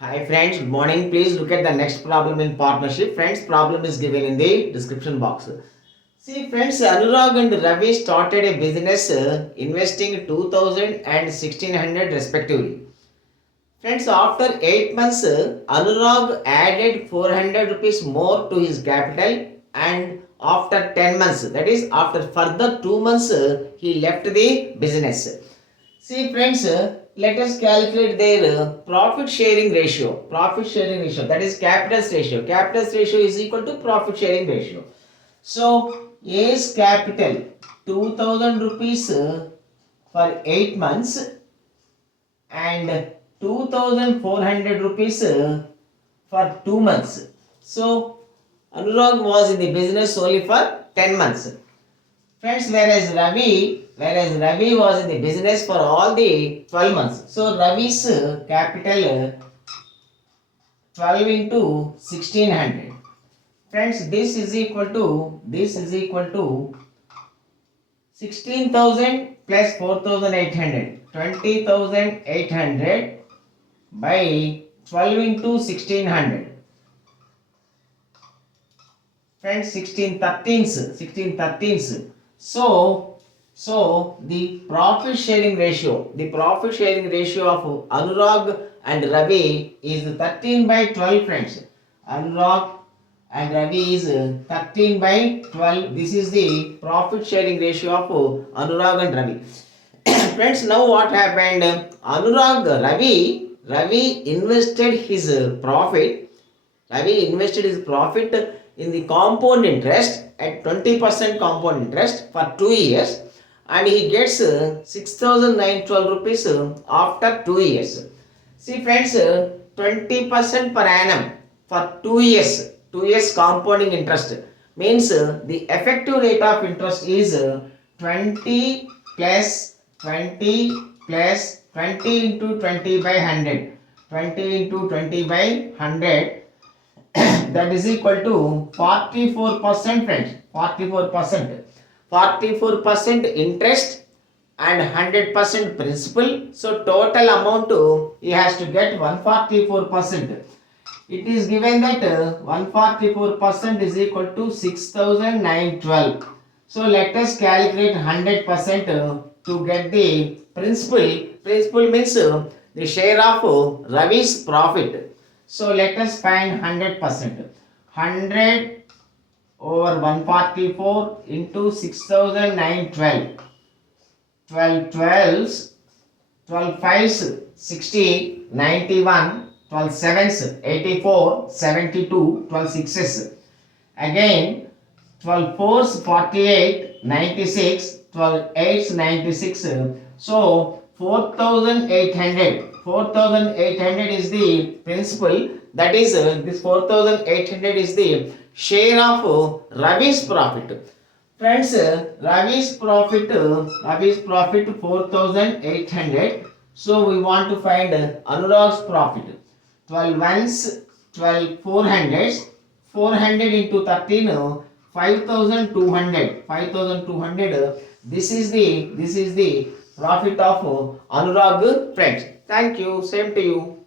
Hi friends, good morning. Please look at the next problem in partnership. Friends, problem is given in the description box. See friends, Anurag and Ravi started a business investing 2000 and 1600 respectively. Friends, after 8 months, Anurag added 400 rupees more to his capital, and after 10 months, that is after further 2 months, he left the business. See friends, let us calculate their profit sharing ratio. Profit sharing ratio, that is capital's ratio. Capital's ratio is equal to profit sharing ratio. So A's capital 2000 rupees for 8 months and 2400 rupees for 2 months. So Anurag was in the business only for 10 months. Friends, whereas Ravi was in the business for all the 12 months. So Ravi's capital 12 into 1600. Friends, this is equal to 16,000 plus 4,800. 20,800 by 12 into 1600. Friends, 16 13s. So the profit sharing ratio of Anurag and Ravi is 13 by 12. Friends, Anurag and Ravi is 13 by 12. This is the profit sharing ratio of Anurag and Ravi. Friends, now what happened? Ravi invested his profit. Ravi invested his profit in the compound interest at 20% compound interest for 2 years, and he gets 6,912 rupees after 2 years. See friends, 20% per annum for 2 years, 2 years compounding interest means the effective rate of interest is 20 plus 20 plus 20 into 20 by 100. 20 into 20 by 100, that is equal to 44%. Friends, 44%. 44% interest and 100% principal. So total amount he has to get 144%. It is given that 144% is equal to 6,912. So let us calculate 100% to get the principal. Principal means the share of Ravi's profit. So let us find 100%. 100 over 144 into 6,912. 12 12s, 12 5s 60, 91, 12 7s 84, 72, 12 6s. Again 12 4s 48, 96, 12 8s 96. So 4,800 is the principal. That is this 4,800 is the share of Ravi's profit. Friends, Ravi's profit 4,800. So we want to find Anurag's profit. 12 ones, 12 400s, 400 into 13, 5,200. 5,200. This is the profit of Anurag. Friends, thank you. Same to you.